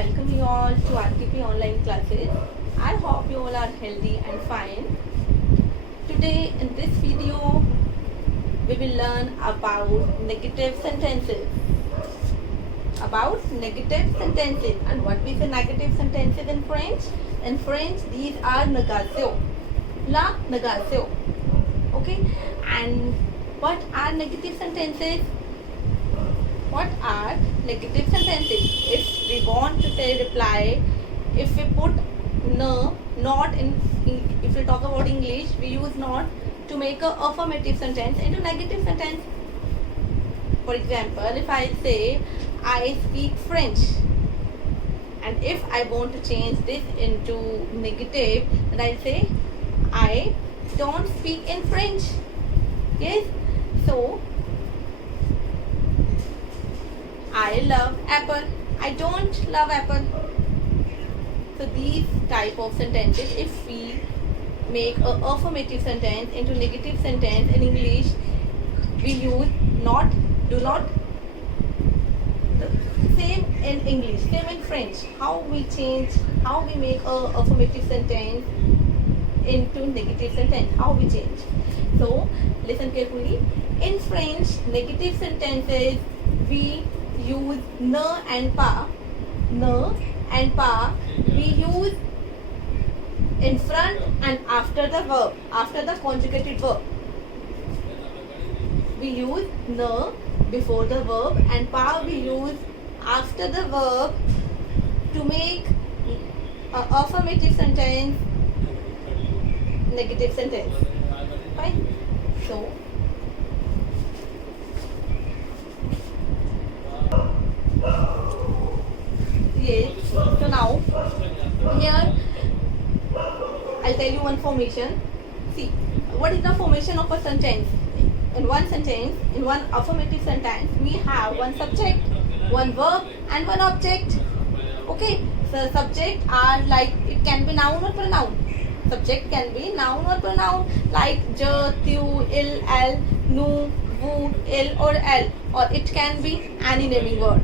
welcome you all to RTP online classes. I hope you all are healthy and fine. Today in this video we will learn about negative sentences. And what is a negative sentences in French? In French these are négation. La négation. Okay, and what are negative sentences? What are negative sentences? If we want to say reply, if we put no, not in, if we talk about English, we use not to make a affirmative sentence into negative sentence. For example, if I say I speak French, and if I want to change this into negative, then I say I don't speak in French. Yes, so I love apple. I don't love apple. So these type of sentences, if we make a affirmative sentence into negative sentence in English, we use not, do not. The same in English, same in French. How we change, how we make a affirmative sentence into negative sentence, how we change. So listen carefully. In French, negative sentences we use ne and pas. Ne and pas we use in front and after the verb, after the conjugated verb. We use ne before the verb and pas we use after the verb to make an affirmative sentence negative sentence. Fine. So yes, so now here I'll tell you one formation. See, what is the formation of a sentence? In one sentence, in one affirmative sentence, we have one subject, one verb and one object. Okay, so subject are like, it can be noun or pronoun. Subject can be noun or pronoun like je, tu, il, elle, nous, vous, il or elle, or it can be any naming word.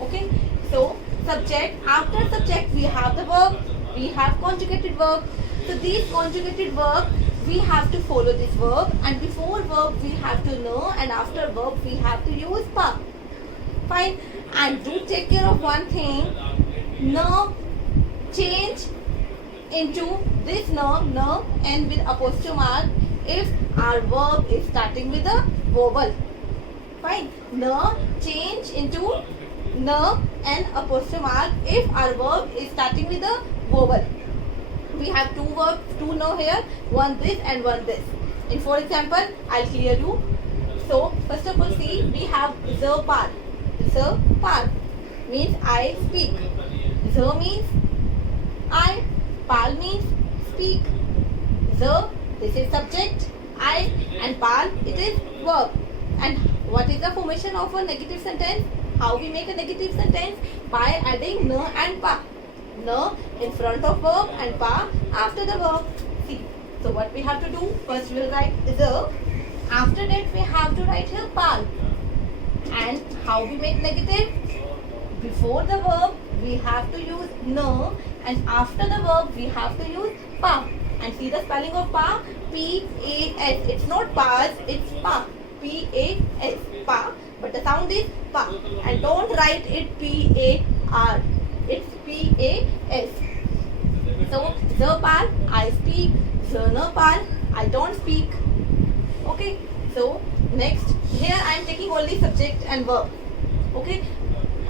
Okay, so subject, after subject we have the verb, we have conjugated verb. So these conjugated verb we have to follow this verb, and before verb we have to know, and after verb we have to use pas. Fine. And do take care of one thing, no change into this no and with apostrophe mark if our verb is starting with a vowel. Fine. No change into no and apostrophe mark if our verb is starting with a vowel. We have two verbs, two no here, one this and one this. In for example, I'll clear you. So first of all, see, we have the par. The par means I speak. The means I. Pal means speak. The, this is subject, I, and pal, it is verb. And what is the formation of a negative sentence? How we make a negative sentence? By adding ne and pa. Ne in front of verb and pa after the verb. See, so what we have to do? First we will write the. After that we have to write here pal. And how we make negative? Before the verb we have to use ne, and after the verb we have to use pa. And see the spelling of pa? P-A-S. It's not pas, it's pa. P-A-S. Pa. But the sound is pa. And don't write it P-A-R. It's P-A-S. So, the par, I speak. The no par, I don't speak. Okay. So, next. Here I am taking only subject and verb. Okay.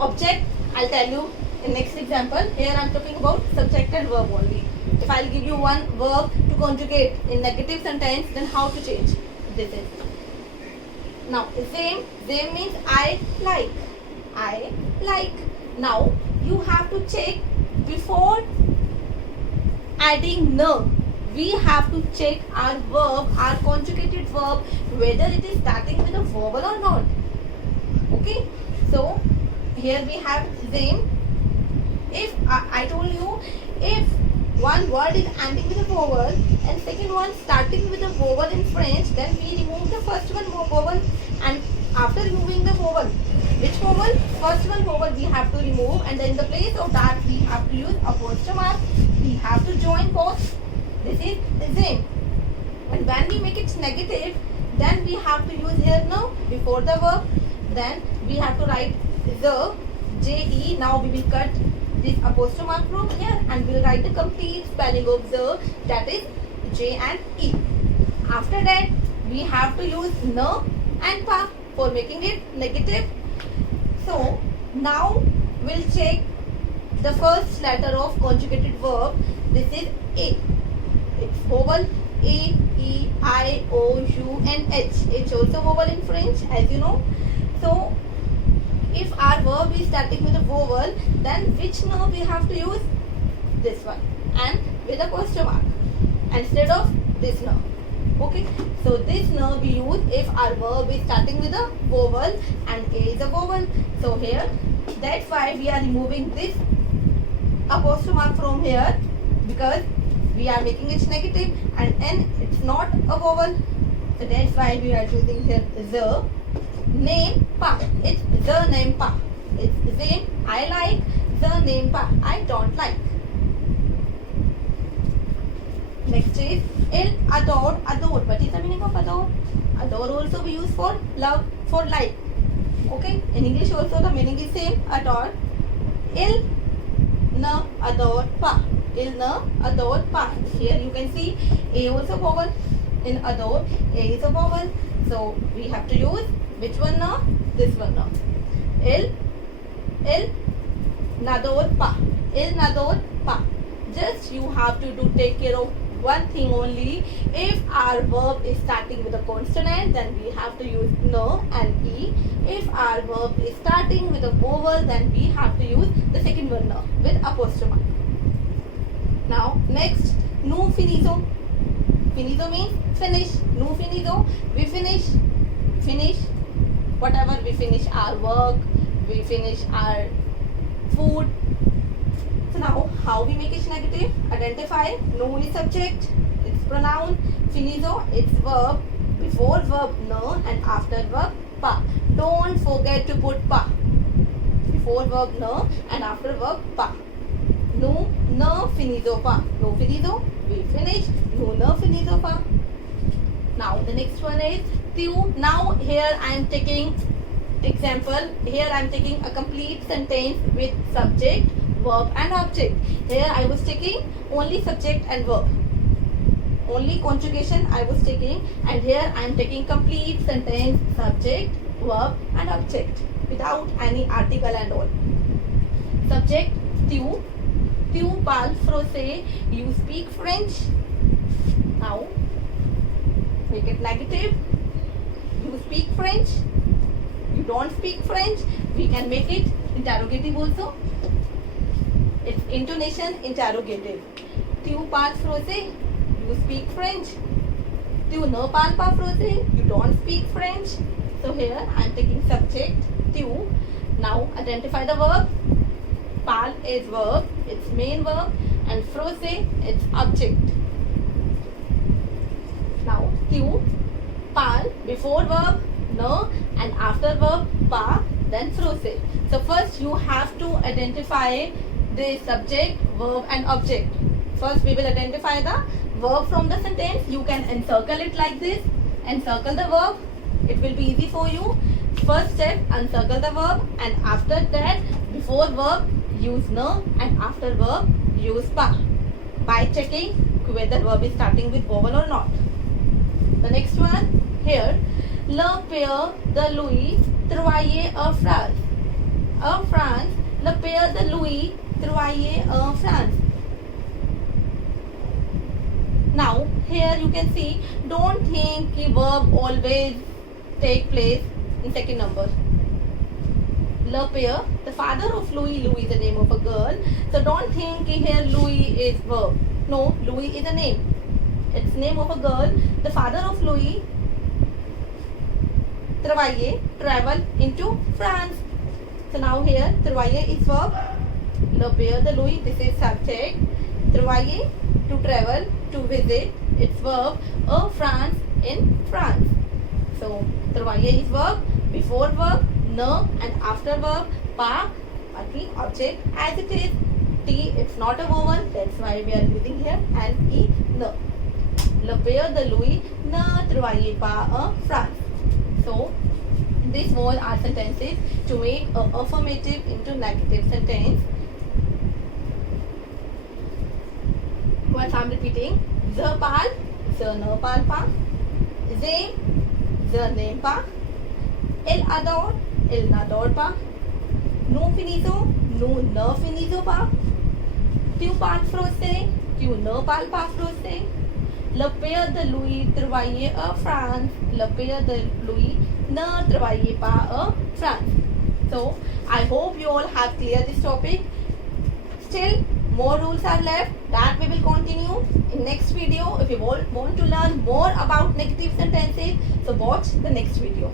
Object, I'll tell you in next example. Here I am talking about subject and verb only. If I'll give you one verb to conjugate in negative sentence, then how to change? This is. Now, same means I like. I like. Now, you have to check before adding ne. We have to check our verb, our conjugated verb, whether it is starting with a vowel or not. Okay. So, here we have same. If I told you, if one word is ending with a vowel and second one starting with a vowel in French, then we remove the first one vowel, and after removing the vowel Which vowel? First one vowel we have to remove, and then in the place of that we have to use apostrophe mark. We have to join both. This is the same. And when we make it negative, then we have to use here now before the verb. Then we have to write the JE. Now we will cut this apostrophe mark from here and we'll write the complete spelling of the, that is J and E. After that we have to use N and Pa for making it negative. So now we'll check the first letter of conjugated verb. This is A. It's vowel A, E, I, O, U and H. H also vowel in French, as you know. So if our verb is starting with a vowel, then which N we have to use? This one, and with a question mark instead of this N. Okay, so this N we use if our verb is starting with a vowel and A is a vowel. So here, that's why we are removing this apostrophe mark from here, because we are making it negative, and N it's not a vowel. So that's why we are using here the name Pa. It's the name Pa. It's the same. I like the name Pa. I don't like. Next is il adore. Adore. What is the meaning of adore? Adore also we use for love, for like. Okay. In English also the meaning is same. Adore. Il ne adore pas. Il ne adore pas. Here you can see A also vowel. In adore, A is a vowel. So we have to use which one now? This one now. Il n'adore pas. Il n'adore pas. Just you have to take care of one thing only. If our verb is starting with a consonant, then we have to use no and E. If our verb is starting with a vowel, then we have to use the second one no with apostrophe mark. Now next, nous finissons. Finito means finish. Nous finissons. We finish. Finish. Whatever, we finish our work, we finish our food. So now, how we make it negative? Identify. No is subject, it's pronoun. Finito, it's verb. Before verb no and after verb pa. Don't forget to put pa. Before verb no and after verb pa. No, no finito pa. No finito, we finish. No, no finito pa. Now the next one is tu. Now here I am taking example. Here I am taking a complete sentence with subject, verb and object. Here I was taking only subject and verb. Only conjugation I was taking, and here I am taking complete sentence, subject, verb and object without any article and all. Subject tu. Tu parles français. You speak French. Now make it negative. You speak French. You don't speak French. We can make it interrogative also. It's intonation interrogative. Tu parles français. You speak French. Tu ne parles pas français. You don't speak French. So here I am taking subject tu. Now identify the verb. Parle is verb. It's main verb, and français it's object. Now tu parles before verb no and after verb pa, then français. So first you have to identify the subject, verb and object. First we will identify the verb from the sentence. You can encircle it like this. Encircle the verb. It will be easy for you. First step, encircle the verb, and after that before verb use no and after verb use pa, by checking whether verb is starting with vowel or not. The next one here, le père de Louis travaillait en France. En France, le père de Louis travaillait en France. Now here you can see, don't think the verb always take place in second number. Le père, the father of Louis. Louis is the name of a girl. So don't think here Louis is verb. No, Louis is a name. It's name of a girl. The father of Louis travailler, travel into France. So now here travailler is verb. Le père de Louis, this is subject. Travailler, to travel, to visit, it's verb. France, in France. So travailler is verb. Before verb न, and after verb pa, working object as it is. T, it's not a vowel, that's why we are using here, and E, न. Le père de Louis ne travaillait pas en France. So these all are sentences to make a affirmative into negative sentence. Once I'm repeating: the parle, the ne parle pas. They, the n'aime pas. Elle adore, elle n'adore pas. Nous finissons, nous ne finissons pas. Tu parles français, tu ne parles pas français. Le père de Louis travaillait en France. Le père de Louis ne travaillait pas en France. So, I hope you all have cleared this topic. Still, more rules are left that we will continue in next video. If you want to learn more about negative sentences, so watch the next video.